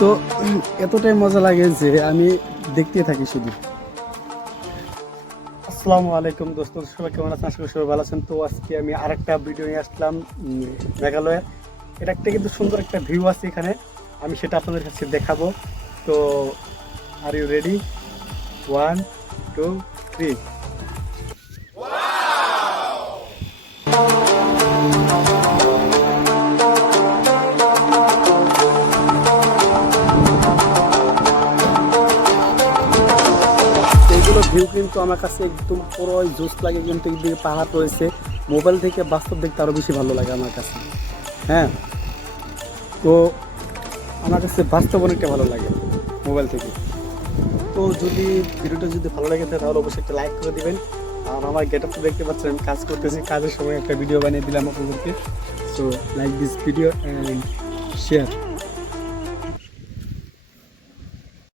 তো এতটাই মজা লাগে যে আমি দেখতে থাকি শুধু। আসসালামু আলাইকুম দোস্ত, সবাই কেমন আছেন? আশা করি সবাই ভালো আছেন। তো আজকে আমি আরেকটা ভিডিও নিয়ে আসলাম মেঘালয়ের। এটা একটা কিন্তু সুন্দর একটা ভিউ আছে এখানে, আমি সেটা আপনাদের কাছে দেখাবো। তো আর ইউ রেডি? 1 2 3। এইগুলো ভিউ কিন্তু আমার কাছে একদম পুরো জোস লাগে, কিন্তু একদিকে পাহাড় রয়েছে। মোবাইল থেকে বাস্তব দেখতে আরও বেশি ভালো লাগে আমার কাছে। হ্যাঁ, তো আমার কাছে বাস্তব অনেকটা ভালো লাগে মোবাইল থেকে। তো যদি ভিডিওটা যদি ভালো লাগে থাকে তাহলে অবশ্যই একটা লাইক করে দিবেন। আর আমার গেট আপ তো দেখতে পাচ্ছেন, আমি কাজ করতেছি, কাজের সময় একটা ভিডিও বানিয়ে দিলাম আপনাদেরকে। So like this video and share.